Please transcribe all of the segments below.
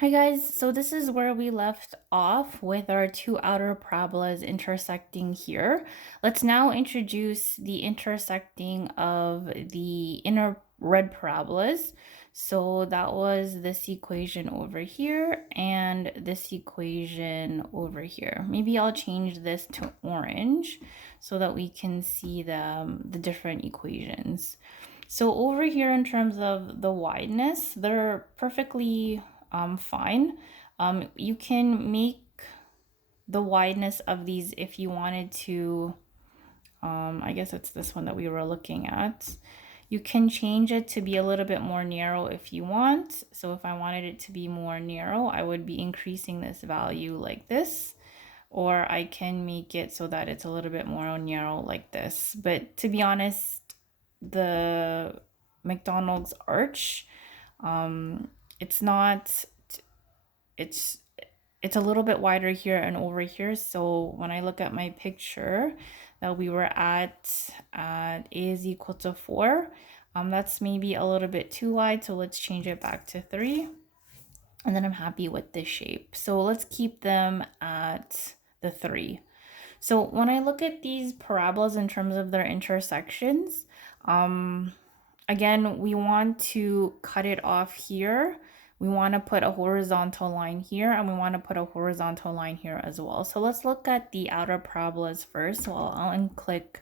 Hi guys, so this is where we left off with our two outer parabolas intersecting here. Let's now introduce the intersecting of the inner red parabolas. So that was this equation over here and this equation over here. Maybe I'll change this to orange so that we can see the different equations. So over here in terms of the wideness, they're perfectly fine. You can make the wideness of these if you wanted to. I guess it's this one that we were looking at. You can change it to be a little bit more narrow if you want. So if I wanted it to be more narrow, I would be increasing this value like this. Or I can make it so that it's a little bit more narrow like this. But to be honest, the McDonald's arch, it's not, it's it's a little bit wider here and over here. So when I look at my picture that we were at A is equal to 4, that's maybe a little bit too wide. So let's change it back to 3. And then I'm happy with this shape. So let's keep them at the 3. So when I look at these parabolas in terms of their intersections, again, we want to cut it off here. We want to put a horizontal line here, and we want to put a horizontal line here as well. So let's look at the outer parabolas first. So I'll unclick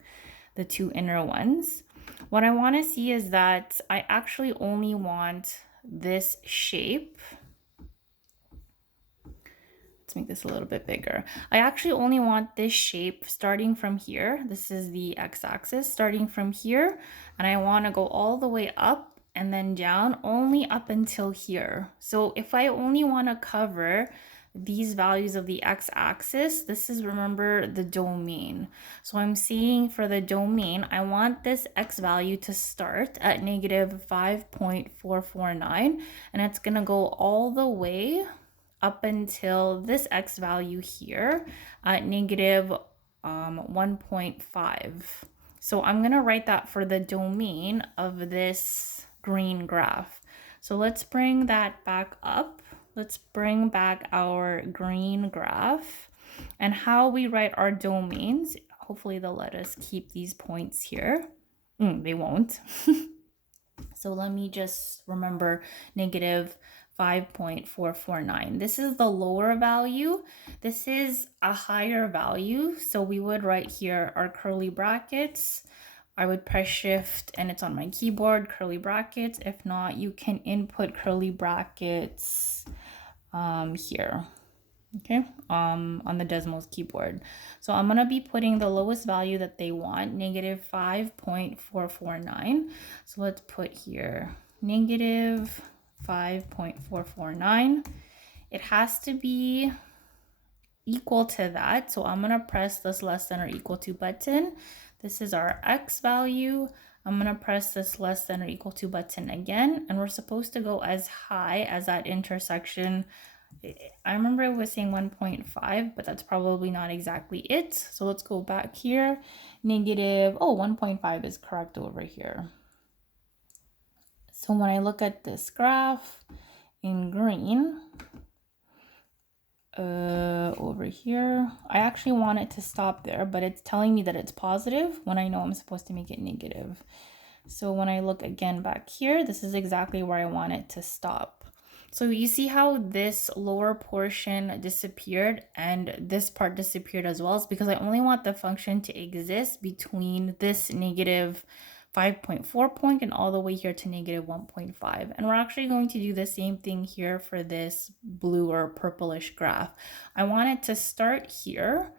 the two inner ones. What I want to see is that I actually only want this shape. Let's make this a little bit bigger. I actually only want this shape starting from here. This is the x-axis starting from here. And I want to go all the way up and then down only up until here. So if I only want to cover these values of the x-axis, this is, remember, the domain. So I'm saying for the domain, I want this x value to start at negative 5.449, and it's going to go all the way up until this x value here at negative 1.5. So I'm going to write that for the domain of this green graph. So let's bring that back up. Let's bring back our green graph. And how we write our domains, hopefully they'll let us keep these points here. They won't. So let me just remember negative 5.449. This is the lower value. This is a higher value. So we would write here our curly brackets. I would press shift and it's on my keyboard, curly brackets. If not, you can input curly brackets here. Okay, on the Desmos keyboard. So I'm gonna be putting the lowest value that they want, negative 5.449. So let's put here negative 5.449. It has to be equal to that. So I'm gonna press this less than or equal to button. This is our x value. I'm gonna press this less than or equal to button again, and we're supposed to go as high as that intersection. I remember it was saying 1.5, but that's probably not exactly it. So let's go back here. Negative, 1.5 is correct over here. So when I look at this graph in green, over here, I actually want it to stop there, but it's telling me that it's positive when I know I'm supposed to make it negative. So when I look again back here, this is exactly where I want it to stop. So you see how this lower portion disappeared and this part disappeared as well? It's because I only want the function to exist between this negative 5.4 point and all the way here to negative 1.5. And we're actually going to do the same thing here for this blue or purplish graph. I want it to start here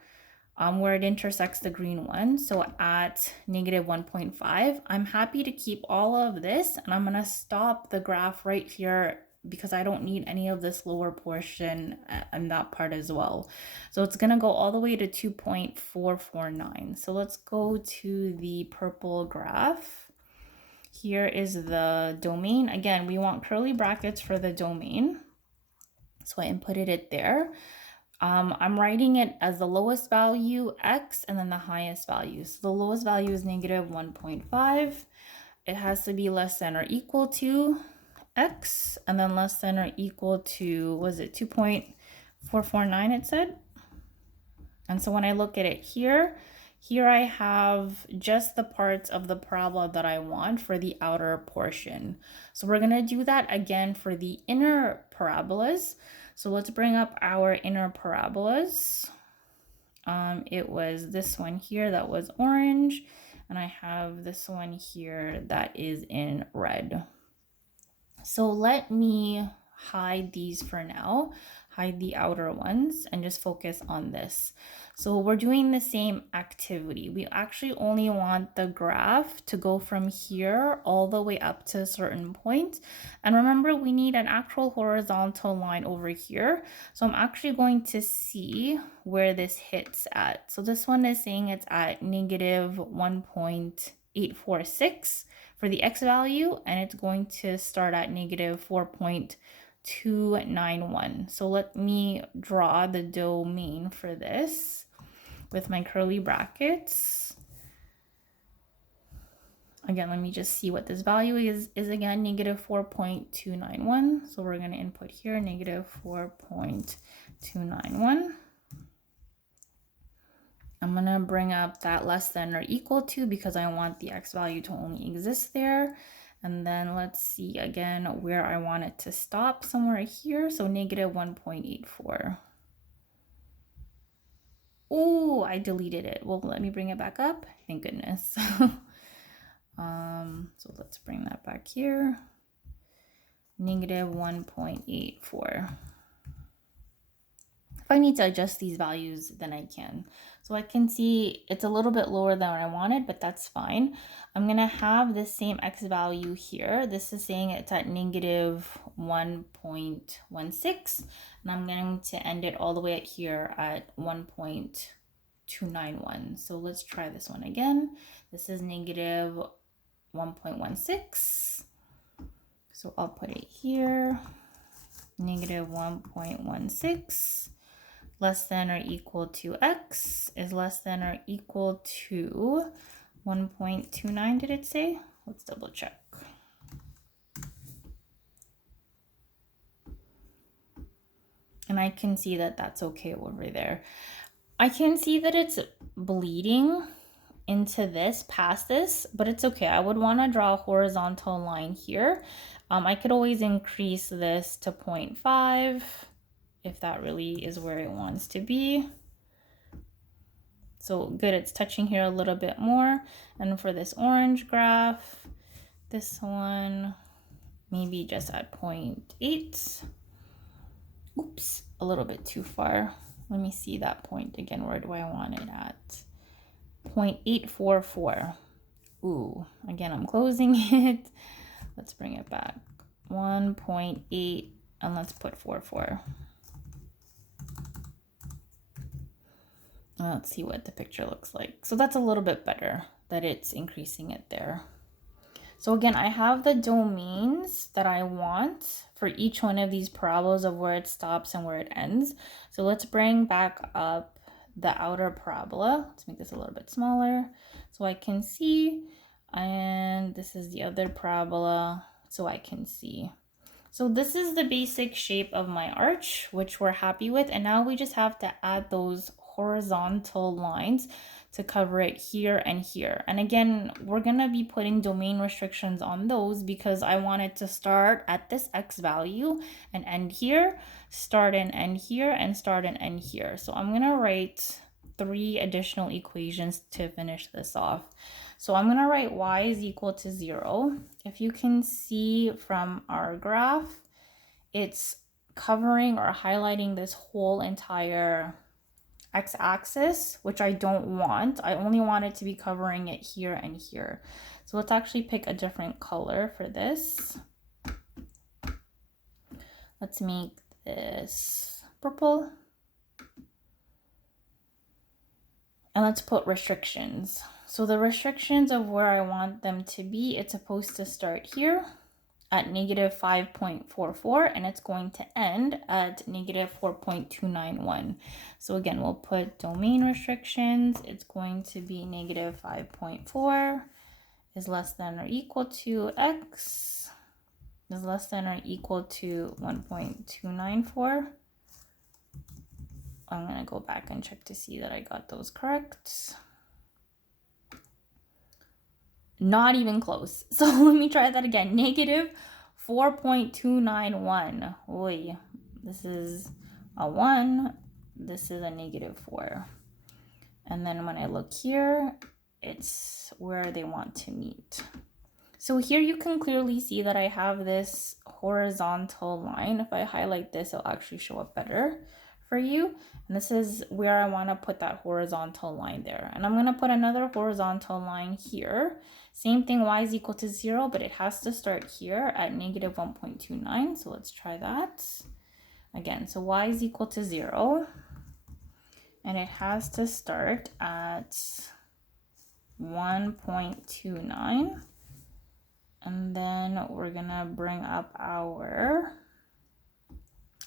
where it intersects the green one. So at negative 1.5, I'm happy to keep all of this and I'm gonna stop the graph right here because I don't need any of this lower portion and that part as well. So it's gonna go all the way to 2.449. So let's go to the purple graph. Here is the domain. Again, we want curly brackets for the domain. So I inputted it there. I'm writing it as the lowest value x and then the highest value. So the lowest value is negative 1.5. It has to be less than or equal to x, and then less than or equal to, was it 2.449 it said? And so when I look at it here I have just the parts of the parabola that I want for the outer portion. So we're gonna do that again for the inner parabolas. So let's bring up our inner parabolas. It was this one here that was orange, and I have this one here that is in red. So let me hide these for now, hide the outer ones, and just focus on this. So we're doing the same activity. We actually only want the graph to go from here all the way up to a certain point. And remember, we need an actual horizontal line over here. So I'm actually going to see where this hits at. So this one is saying it's at negative 1.846 for the x value, and it's going to start at negative 4.291. So let me draw the domain for this with my curly brackets. Again, let me just see what this value is again, negative 4.291. So we're going to input here negative 4.291. I'm going to bring up that less than or equal to because I want the x value to only exist there. And then let's see again where I want it to stop, somewhere here. So negative 1.84. Oh, I deleted it. Well, let me bring it back up. Thank goodness. So let's bring that back here. Negative 1.84. If I need to adjust these values, then I can. So I can see it's a little bit lower than what I wanted, but that's fine. I'm going to have the same x value here. This is saying it's at negative 1.16, and I'm going to end it all the way at here at 1.291. So let's try this one again. This is negative 1.16. So I'll put it here, negative 1.16. Less than or equal to x is less than or equal to 1.29, did it say? Let's double check. And I can see that that's okay over there. I can see that it's bleeding into this, past this, but it's okay. I would want to draw a horizontal line here. I could always increase this to 0.5. if that really is where it wants to be. So good, it's touching here a little bit more. And for this orange graph, this one, maybe just at 0.8. Oops, a little bit too far. Let me see that point again. Where do I want it at? 0.844. Ooh, again, I'm closing it. Let's bring it back. 1.8, and let's put 44. Let's see what the picture looks like. So that's a little bit better that it's increasing it there. So again, I have the domains that I want for each one of these parabolas of where it stops and where it ends. So let's bring back up the outer parabola. Let's make this a little bit smaller so I can see. And this is the other parabola so I can see. So this is the basic shape of my arch, which we're happy with. And now we just have to add those horizontal lines to cover it here and here. And again, we're going to be putting domain restrictions on those because I want it to start at this x value and end here, start and end here, and start and end here. So I'm going to write 3 additional equations to finish this off. So I'm going to write y is equal to 0. If you can see from our graph, it's covering or highlighting this whole entire x-axis, which I don't want. I only want it to be covering it here and here. So let's actually pick a different color for this. Let's make this purple. And let's put restrictions. So the restrictions of where I want them to be, it's supposed to start here at negative 5.44 and it's going to end at negative 4.291. So again, we'll put domain restrictions. It's going to be negative 5.4 is less than or equal to x. is less than or equal to 1.294. I'm going to go back and check to see that I got those correct. Not even close. So let me try that again. Negative 4.291. Oy, this is a 1. This is a negative 4. And then when I look here, it's where they want to meet. So here you can clearly see that I have this horizontal line. If I highlight this, it'll actually show up better for you. And this is where I want to put that horizontal line there. And I'm going to put another horizontal line here. Same thing, y is equal to 0, but it has to start here at negative 1.29. So let's try that again. So y is equal to 0. And it has to start at 1.29. And then we're going to bring up our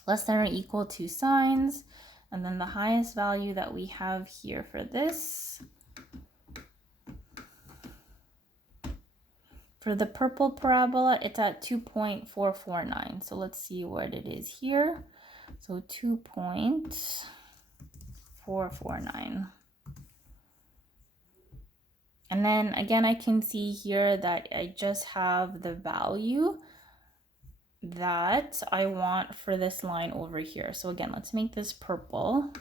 less than or equal to signs. And then the highest value that we have here for this, for the purple parabola, it's at 2.449. So let's see what it is here. So 2.449. And then again, I can see here that I just have the value that I want for this line over here. So again, let's make this purple,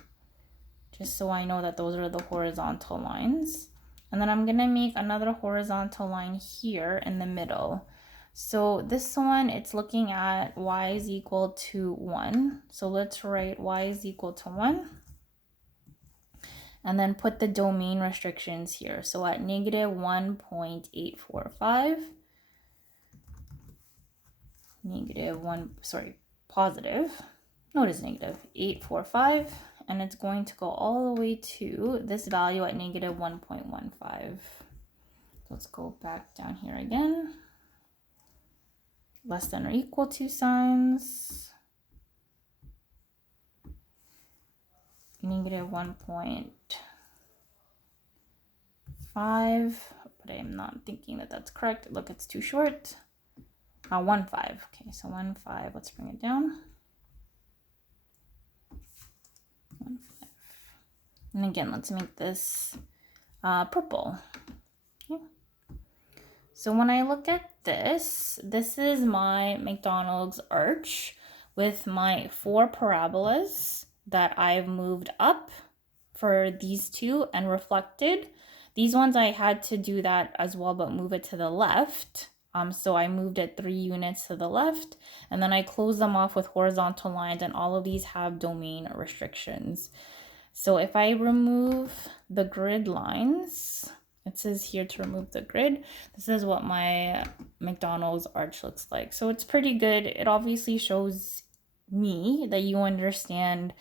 just so I know that those are the horizontal lines. And then I'm gonna make another horizontal line here in the middle. So this one, it's looking at y is equal to 1. So let's write y is equal to 1. And then put the domain restrictions here. So at negative 1.845, positive, no, it is negative 845, and it's going to go all the way to this value at negative 1.15. Let's go back down here again. Less than or equal to signs. Negative 1.5, but I'm not thinking that that's correct. Look, it's too short. 1.5. Okay, so 1.5. Let's bring it down. 1.5. And again, let's make this purple. Okay. So when I look at this, this is my McDonald's arch with my 4 parabolas that I've moved up for these two and reflected. These ones I had to do that as well, but move it to the left. So I moved it 3 units to the left, and then I closed them off with horizontal lines, and all of these have domain restrictions. So if I remove the grid lines, it says here to remove the grid. This is what my McDonald's arch looks like. So it's pretty good. It obviously shows me that you understand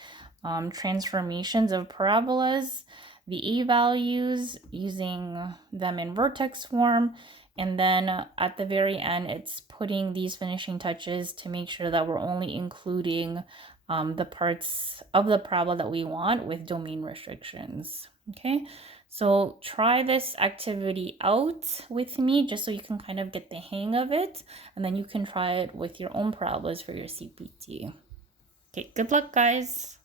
transformations of parabolas, the a-values, using them in vertex form, and then at the very end, it's putting these finishing touches to make sure that we're only including the parts of the parabola that we want with domain restrictions. Okay, so try this activity out with me just so you can kind of get the hang of it, and then you can try it with your own parabolas for your CPT. Okay, good luck, guys.